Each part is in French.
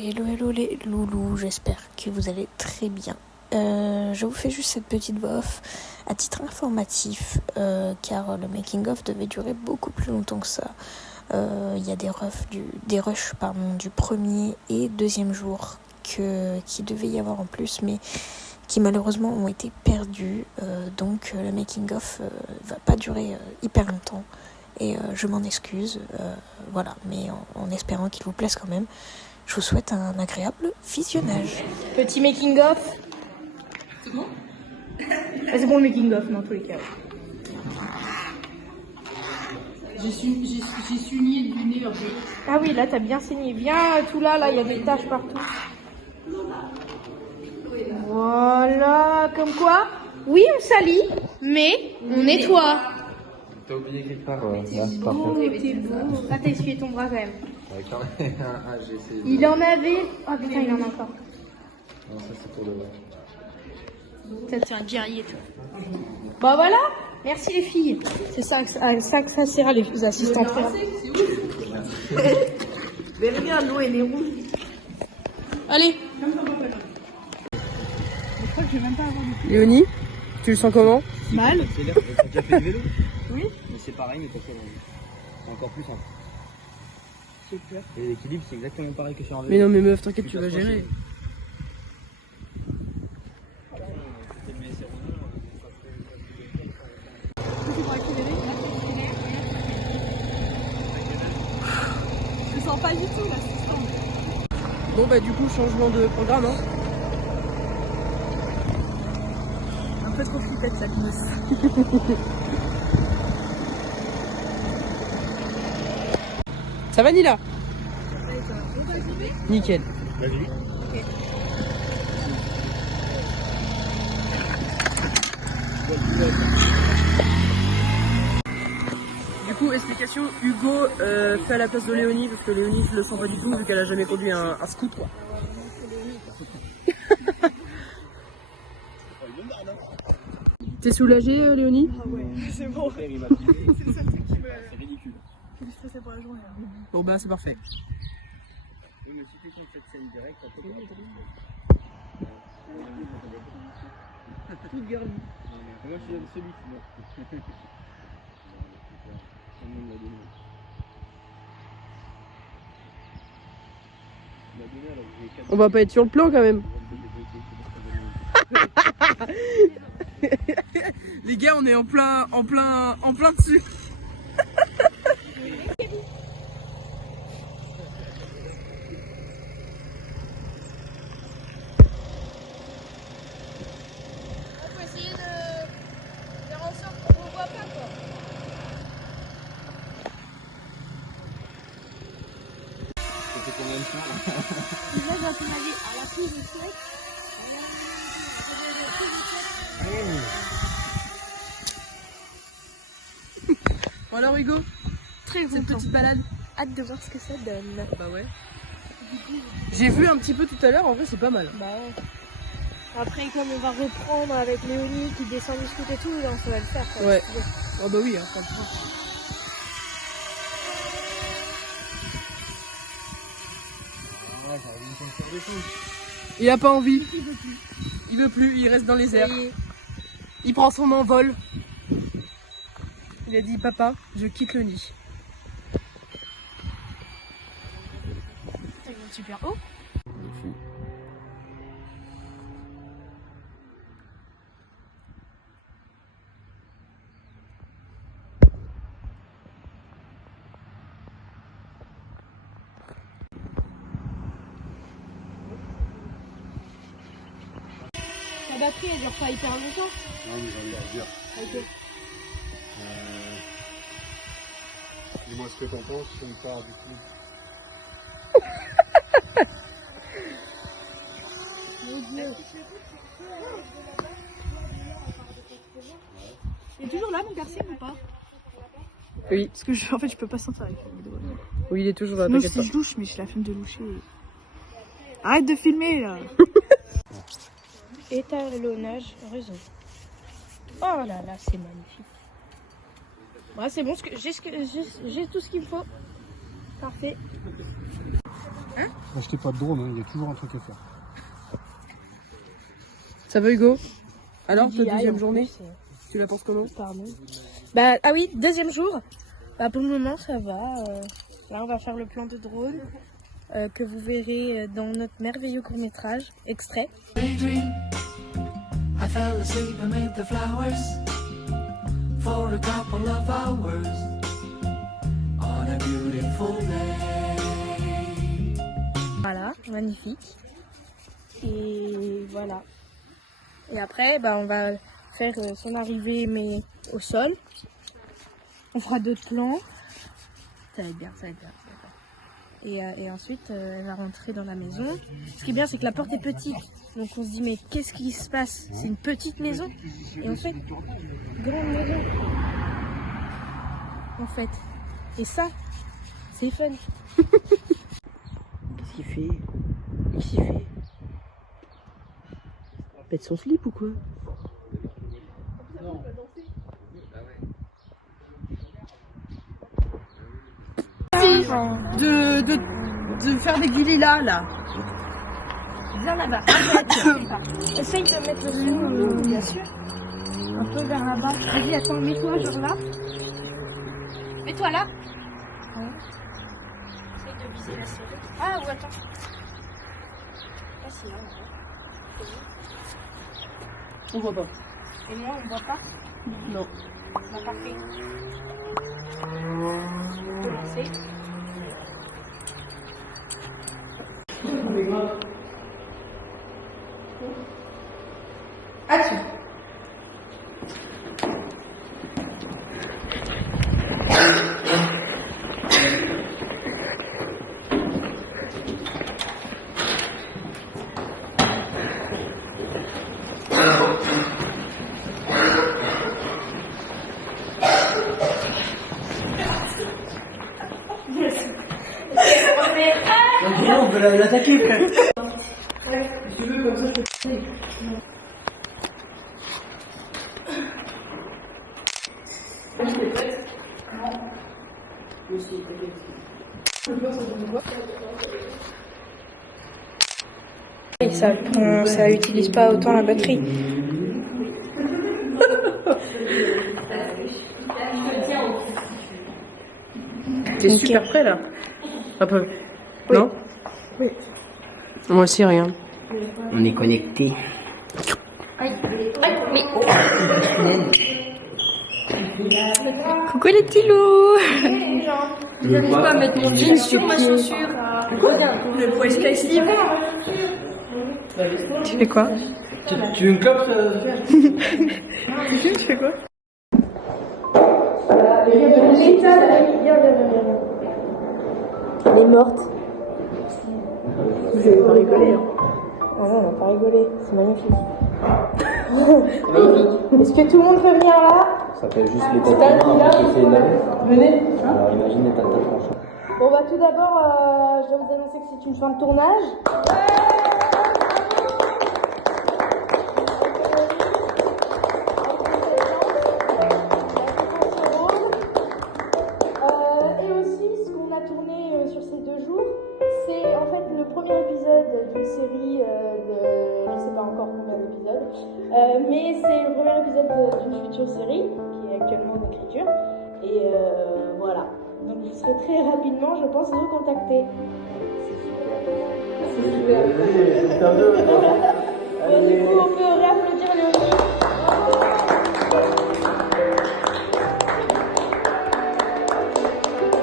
Hello les loulous, j'espère que vous allez très bien. Je vous fais juste cette petite voix off à titre informatif, car le making-of devait durer beaucoup plus longtemps que ça. Il y a des rushs du premier et deuxième jour qui devait y avoir en plus, mais qui malheureusement ont été perdus. Donc le making-of va pas durer hyper longtemps. Et je m'en excuse, voilà, mais en espérant qu'il vous plaise quand même. Je vous souhaite un agréable visionnage. Petit making-of. C'est bon? C'est bon le making-of dans tous les cas. J'ai saigné du nez un peu. Ah oui, là t'as bien saigné. Viens tout là, il y a des taches partout. Voilà, comme quoi, oui on salit, mais on nettoie. T'as oublié quelque part, là, T'es beau. Ah t'as essuyé ton bras quand même. J'ai essayé. Il en avait. Oh putain, il en a encore. Non, ça c'est pour le vrai. Ça c'est un guerrier toi. Bah voilà, merci les filles. C'est ça que ça sert les assistantes. Mais regarde, l'eau elle est rouge. Allez. Léonie, tu le sens comment? Mal. T'as déjà fait du vélo? Oui. Mais c'est pareil, mais pour ça, c'est encore plus simple. J'ai peur. Et l'équilibre, c'est exactement pareil que sur un vélo. Mais non, mais meuf, t'inquiète, tu vas gérer. Je sens pas du tout là, Bon bah du coup, changement de programme, hein. un peu trop flippette cette mousse. Ça va Nila? Nickel. Vas-y. Du coup, explication, Hugo fait à la place de Léonie, parce que Léonie je le sens pas du tout vu qu'elle a jamais conduit un scoot quoi. T'es soulagée Léonie? Ah ouais, c'est bon. C'est C'est le seul truc qui ridicule. me stressait pour la journée. Bon bah c'est parfait. Oui, mais si tu comptes cette scène directe, on peut Toute girly. Moi je donne celui-ci, moi. Tout le monde l'a donné. On l'a donné alors que j'ai 4. On va pas être sur le plan quand même. Les gars, on est en plein dessus. Faut essayer de faire en sorte qu'on ne voit pas quoi. C'était combien de temps? Là, à ton avis, à la prise de souhait, Bon alors Hugo, très cette content. petite balade. Hâte de voir ce que ça donne. Bah ouais. J'ai vu un petit peu tout à l'heure, en vrai c'est pas mal. Bah ouais. Après, comme on va reprendre avec Léonie qui descend du scoot et tout, là, on va le faire. Quoi. Ouais. Ah bah oui, hein, ça le fera. Il a pas envie. Il veut plus, il reste dans les airs. Il prend son envol. Il a dit papa, je quitte le nid. Ça monte super haut. La batterie elle dure pas hyper longtemps. Non, mais j'en ai l'air dur. Ok. Dis-moi ce que t'en penses, si on part du coup. Il est toujours là mon piercing ou pas? Oui. Parce que en fait je peux pas sentir avec la vidéo. Oui, il est toujours là, Sinon t'inquiète si pas. je louche, mais j'ai la flemme de loucher. Arrête de filmer là. Étalonnage réseau. Oh là là, c'est magnifique. Ouais, c'est bon, j'ai tout ce qu'il me faut. Parfait. N'achetez pas de drone, hein, il y a toujours un truc à faire. Ça va Hugo? Alors, ta DJI, deuxième en journée, plus, tu la penses comment? Pardon. Bah, ah oui, deuxième jour. Bah, pour le moment, ça va. Là, on va faire le plan de drone que vous verrez dans notre merveilleux court-métrage. Extrait. Daydream. I fell asleep amid the flowers for a couple of hours on a beautiful day. Voilà, magnifique. Et voilà. Et après, bah, on va faire son arrivée, mais au sol. On fera d'autres plans. Ça va être bien, ça va être bien. Et ensuite, elle va rentrer dans la maison. Ce qui est bien, c'est que la porte est petite. Donc on se dit, mais qu'est-ce qui se passe? C'est une petite maison. Et en fait, grande maison. En fait. Et ça, c'est fun. Qu'est-ce qu'il fait? Qu'est-ce qu'il fait? Il pète son slip ou quoi? De faire des guililas là. Viens là-bas. Essaye de mettre le zoom, bien sûr. Un peu vers là-bas. Vas-y, attends, mets-toi genre là. Mets-toi là. Ouais. Essaye de viser la série. Ah, ou attends. Ah, c'est là, On voit pas. Et moi, on voit pas? Non. On a pas fait. On peut lancer. Action. On peut l'attaquer quand même. Et ça utilise pas autant la batterie. T'es super prêt là? Un peu. Oui. Non? Oui. Moi aussi, rien. On est connecté. Coucou les petits loups. J'arrive pas à mettre mon jean sur ma chaussure. Regarde, le poids expressif. Tu fais quoi? Tu veux une clope Tu fais quoi? Elle est morte. Vous avez pas rigolé, hein? Ah non, on n'a pas rigolé, c'est magnifique. Est-ce que tout le monde peut venir là? Ça fait juste les têtes en main, on fait une navette. Venez. Alors imaginez ta tête franchement. Bon bah tout d'abord, je dois vous annoncer que c'est une fin de tournage. Et aussi, ce qu'on a tourné sur ces 2 jours, c'est en fait le premier épisode d'une série de... Je sais pas encore combien d'épisodes, mais c'est le premier épisode d'une future série qui est actuellement en écriture. Et voilà. Donc vous serez très rapidement, je pense, recontacté. C'est super. Bon, du coup, on peut réapplaudir Léonie.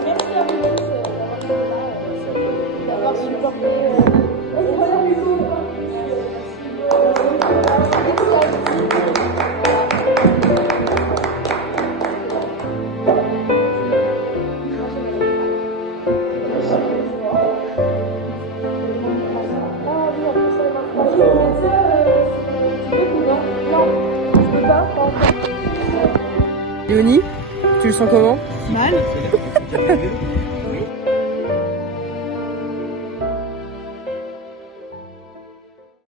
Merci à vous tous d'avoir supporté. Voilà, Hugo. Léonie, tu le sens comment? Mal.